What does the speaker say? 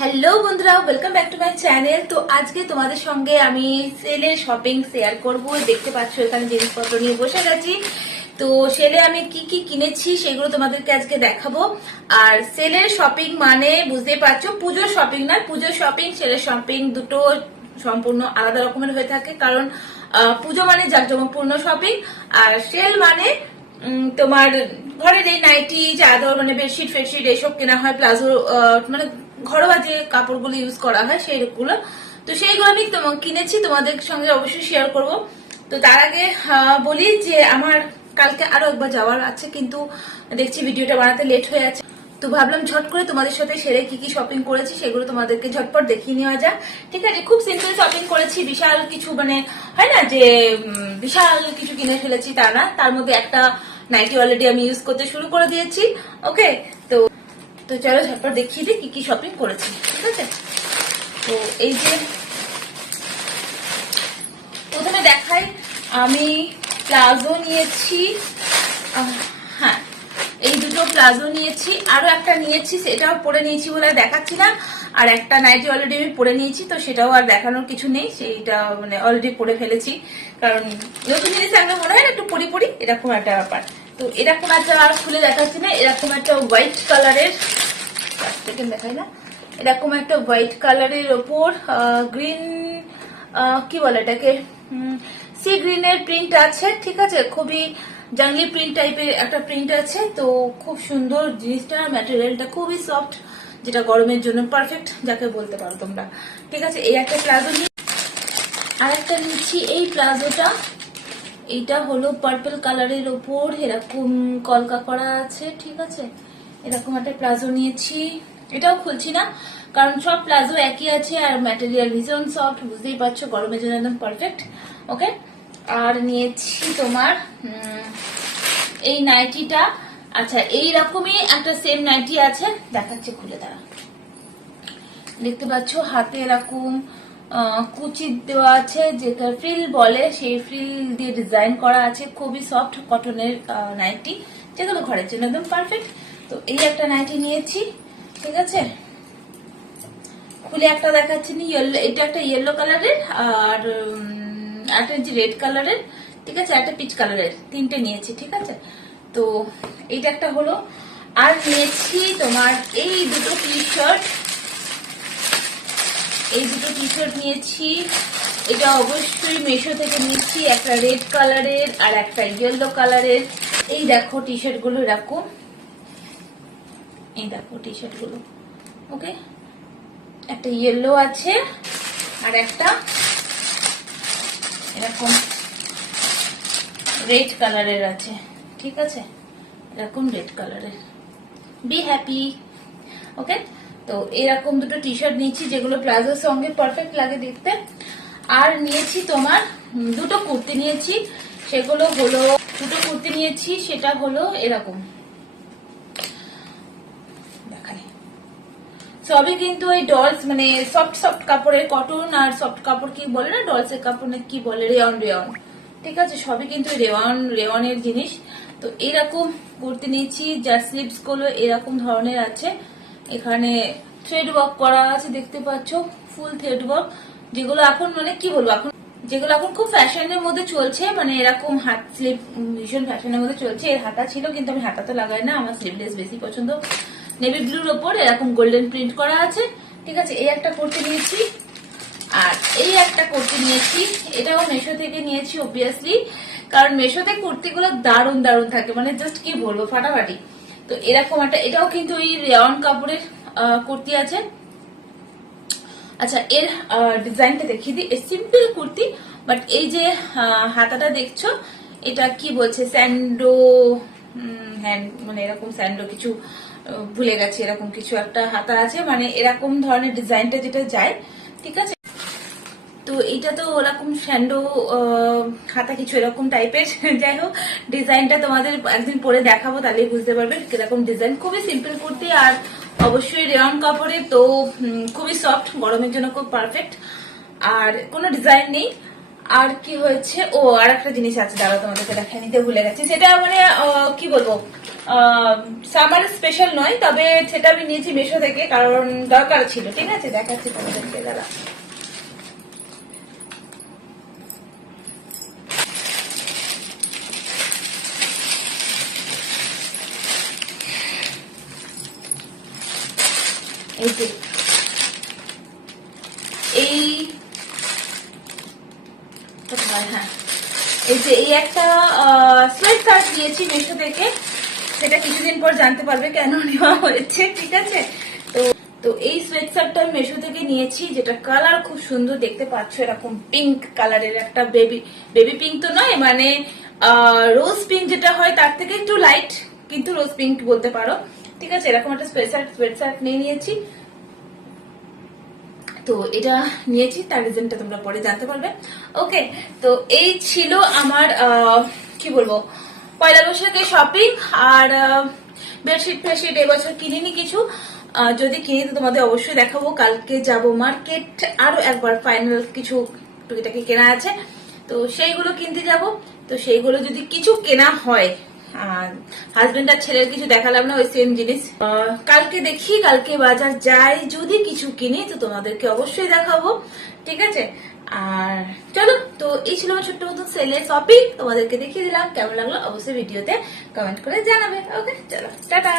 Hello বন্ধুরা, welcome back to my channel. তো আজকে তোমাদের সঙ্গে আমি সেলের শপিং শেয়ার করব। দেখতে পাচ্ছ এখানে জিনিসপত্র নিয়ে বসে গেছি। তো সেলে আমি কি কি কিনেছি সেগুলো তোমাদেরকে আজকে দেখাবো। আর সেলের শপিং মানে বুঝতেই পারছো, পুজোর শপিং না, পুজোর শপিং সেলের শপিং দুটো সম্পূর্ণ আলাদা রকমের হয়ে থাকে। কারণ পুজো মানে জাঁকজমকপূর্ণ শপিং, আর সেল মানে তোমার ঘরের এই নাইটি, চাদর, মানে বেডশিট ফেডশিট এসব কেনা হয়, প্লাজো, মানে ঘরোয়া যে কাপড়গুলো ইউজ করা হয় সেইগুলো। তো সেইগুলো আমি কিনেছি, তোমাদের সঙ্গে অবশ্যই শেয়ার করব। তো তার আগে বলি যে আমার কালকে আরো একবার যাওয়ার আছে, কিন্তু দেখছি ভিডিওটা বানাতে লেট হয়ে আছে। তো ভাবলাম ঝট করে তোমাদের সাথে সেরে কি কি শপিং করেছি সেগুলো তোমাদেরকে ঝটপট দেখিয়ে নেওয়া যাক। ঠিক আছে, খুব সিম্পল শপিং করেছি, বিশাল কিছু মানে হয় না যে বিশাল কিছু কিনে ফেলেছি তা না। তার মধ্যে একটা নাইটি অলরেডি আমি ইউজ করতে শুরু করে দিয়েছি। ওকে, তো তো চলো ঝটপট দেখিয়ে দিই কি কি শপিং করেছি। ঠিক আছে, তো এই যে প্রথমে দেখাই, আমি প্লাজো নিয়েছি। হ্যাঁ, এই দুটো প্লাজো নিয়েছি, আরো একটা নিয়েছি, সেটাও পরে নিয়েছি বলে দেখাচ্ছি না। আর একটা নাইটি অলরেডি আমি পরে নিয়েছি, তো সেটাও আর দেখানোর কিছু নেই, সেইটা মানে অলরেডি পরে ফেলেছি। কারণ নতুন জিনিস আগে মনে হয় না একটু পরি পরি, এরকম একটা ব্যাপার। তো এরকম একটা আর খুলে দেখাচ্ছি না, এরকম একটা হোয়াইট কালারের, দেখাই না, এরকম একটা হোয়াইট কালারের ওপর গ্রিন, কি বলে এটাকে, সি গ্রিনের প্রিন্ট আছে। ঠিক আছে, খুবই জাংলি প্রিন্ট টাইপের একটা প্রিন্ট আছে। তো খুব সুন্দর জিনিসটা, ম্যাটেরিয়ালটা খুবই সফট, যেটা গরমের জন্য পারফেক্ট যাকে বলতে পারো তোমরা। ঠিক আছে, এই একটা প্লাজো নিয়ে আর একটা নিচ্ছি, এই প্লাজোটা, এইটা হলো পার্পল কালারের ওপর এরকম কলকা করা আছে। ঠিক আছে, এরকম একটা প্লাজো নিয়েছি, এটাও খুলছি না কারণ সব প্লাজো একই আছে আর ম্যাটেরিয়াল ভীষণ সফট, বুঝতেই পারছো, গরমের জন্য একদম পারফেক্ট। ওকে, আর নিয়েছি তোমার এই নাইটিটা। আচ্ছা, এইরকমই একটা সেম নাইটি আছে, দেখাচ্ছি খুলে, দাঁড়া। দেখতে পাচ্ছ হাতে এরকম কুচি দেওয়া আছে, যেটা ফ্রিল বলে, সেই ফ্রিল দিয়ে ডিজাইন করা আছে। খুবই সফট কটনের নাইটি, যেগুলো ঘরের জন্য একদম পারফেক্ট। তো এই একটা নাইটি নিয়েছি। ঠিক আছে, খুলে একটা দেখাচ্ছি নি, এটা একটা ইয়েলো কালারের, আর একটা রেড কালারের। ঠিক আছে, একটা পিচ কালারের, তিনটে নিয়েছি। ঠিক আছে, তো এইটা একটা হলো। আর নিয়েছি তোমার এই দুটো টি শার্ট, এই দুটো টি শার্ট নিয়েছি। এটা অবশ্যই মিশো থেকে নিয়েছি, একটা রেড কালারের আর একটা ইয়েলো কালারের। এই দেখো টি শার্ট গুলো এরকম, এই দেখো টি শার্ট গুলো। ওকে, একটা ইয়েলো আছে আর একটা এরকম রেড কালারের আছে। ঠিক আছে, এরকম রেড কালারের, বি হ্যাপি। ওকে, তো এরকম দুটো টি শার্ট নিয়েছি, যেগুলো প্লাজোর সঙ্গে পারফেক্ট লাগে দেখতে। আর নিয়েছি তোমার দুটো কুর্তি নিয়েছি, সেগুলো হলো, দুটো কুর্তি নিয়েছি, সেটা হলো এরকম, দেখাই সবই কিন্তু ওই ডলস, মানে সফট সফট কাপড়ের, কটন আর সফট কাপড় কি বলে না, ডলসের কাপড় না কি বলে, রেয়ন রেয়ন। ঠিক আছে, সবই কিন্তু রেওয়ান রেওয়ানের জিনিস। তো এরকম কুর্তি নিয়েছি, যার স্লিভস গুলো এরকম ধরনের আছে, এখানে থ্রেড ওয়ার্ক করা আছে, দেখতে পাচ্ছ, ফুল থ্রেড ওয়ার্ক, যেগুলো এখন মানে কি বলবো, এখন যেগুলো এখন খুব ফ্যাশনের মধ্যে চলছে, মানে এরকম হাত স্লিভ ভীষণ ফ্যাশনের মধ্যে চলছে। এর হাতা ছিল, কিন্তু আমি হাতা তো লাগাই না, আমার স্লিভলেস বেশি পছন্দ। নেভি ব্লুর ওপর এরকম গোল্ডেন প্রিন্ট করা আছে। ঠিক আছে, এই একটা কুর্তি নিয়েছি, আর এই একটা কুর্তি নিয়েছি, এটাও মেশো থেকে নিয়েছি অবভিয়াসলি, কারণ মেশোতে কুর্তিগুলো দারুণ দারুণ থাকে, মানে জাস্ট কি বলবো, ফাটাফাটি। তো এরকম একটা, এটাও কিন্তু এই রেওয়ান কাপড়ের কুর্তি আছে। আচ্ছা, এর ডিজাইনটা দেখিয়ে দিই, সিম্পল কুর্তি, বাট এই যে হাতাটা দেখছো, এটা কি বলছে, স্যান্ডো হ্যান্ড, মানে এরকম স্যান্ডো কিছু, ভুলে গেছি, এরকম কিছু একটা হাতা আছে, মানে এরকম ধরনের ডিজাইনটা যেটা যায়। ঠিক আছে, তো এটা তো ওরকম স্যান্ডো হাতা কিছু এরকম টাইপের। যাই হোক, ডিজাইনটা তোমাদের একদিন পরে দেখাবো, তাহলেই বুঝতে পারবে কিরকম ডিজাইন। খুবই সিম্পল কুর্তি, আর অবশ্যই রেয়ন কাপড়ে, তো খুবই সফট, গরমের জন্য খুব পারফেক্ট, আর কোনো ডিজাইন নেই। আর কি হয়েছে, ও আর একটা জিনিস আছে, দাঁড়া তোমাদেরকে দেখা নিতে ভুলে গেছি, সেটা মানে কি বলবো, সামার স্পেশাল নয়, তবে সেটা আমি নিয়েছি মিশো থেকে, কারণ দরকার ছিল। ঠিক আছে, দেখাচ্ছি তোমাদেরকে দাঁড়া। এই যে হ্যাঁ, এই যে এই একটা সোয়েট শার্ট নিয়েছি মিশো থেকে, সেটা কিছুদিন পর জানতে পারবে কেন নেওয়া হয়েছে। ঠিক আছে, তো তো এই সোয়েট শার্টটা আমি মিশো থেকে নিয়েছি, যেটা কালার খুব সুন্দর দেখতে পাচ্ছ, এরকম পিঙ্ক কালারের একটা বেবি পিঙ্ক তো নয়, মানে রোজ পিঙ্ক যেটা হয় তার থেকে একটু লাইট, কিন্তু রোজ পিঙ্ক বলতে পারো। ঠিক আছে, এরকম একটা সোয়েট শার্ট নিয়ে নিয়েছি। তো এটা নিয়েছি, তার রিজনটা তোমরা পরে জানতে পারবে। ওকে, তো এই ছিল আমার কি বলবো পয়লা বৈশাখে শপিং। আর বেডশিট ফেডশিট এবছর কিনিনি কিছু, যদি কিনি তো তোমাদের অবশ্যই দেখাবো। কালকে যাব মার্কেট, আরো একবার ফাইনাল কিছু টুকিটাকি কেনা আছে, তো সেইগুলো কিনতে যাব। তো সেইগুলো যদি কিছু কেনা হয়, হাজবেন্ড আর ছেলের কিছু দেখালাম না, ওই সেম জিনিস। কালকে দেখি, কালকে বাজার যাই, যদি কিছু কিনি তো তোমাদেরকে অবশ্যই দেখাবো। ঠিক আছে, আর চলো, তো এই ছিল আমার ছোট্ট মতন সেলের শপিং, তোমাদেরকে দেখিয়ে দিলাম। কেমন লাগলো অবশ্যই ভিডিওতে কমেন্ট করে জানাবে। ওকে, চলো, টাটা।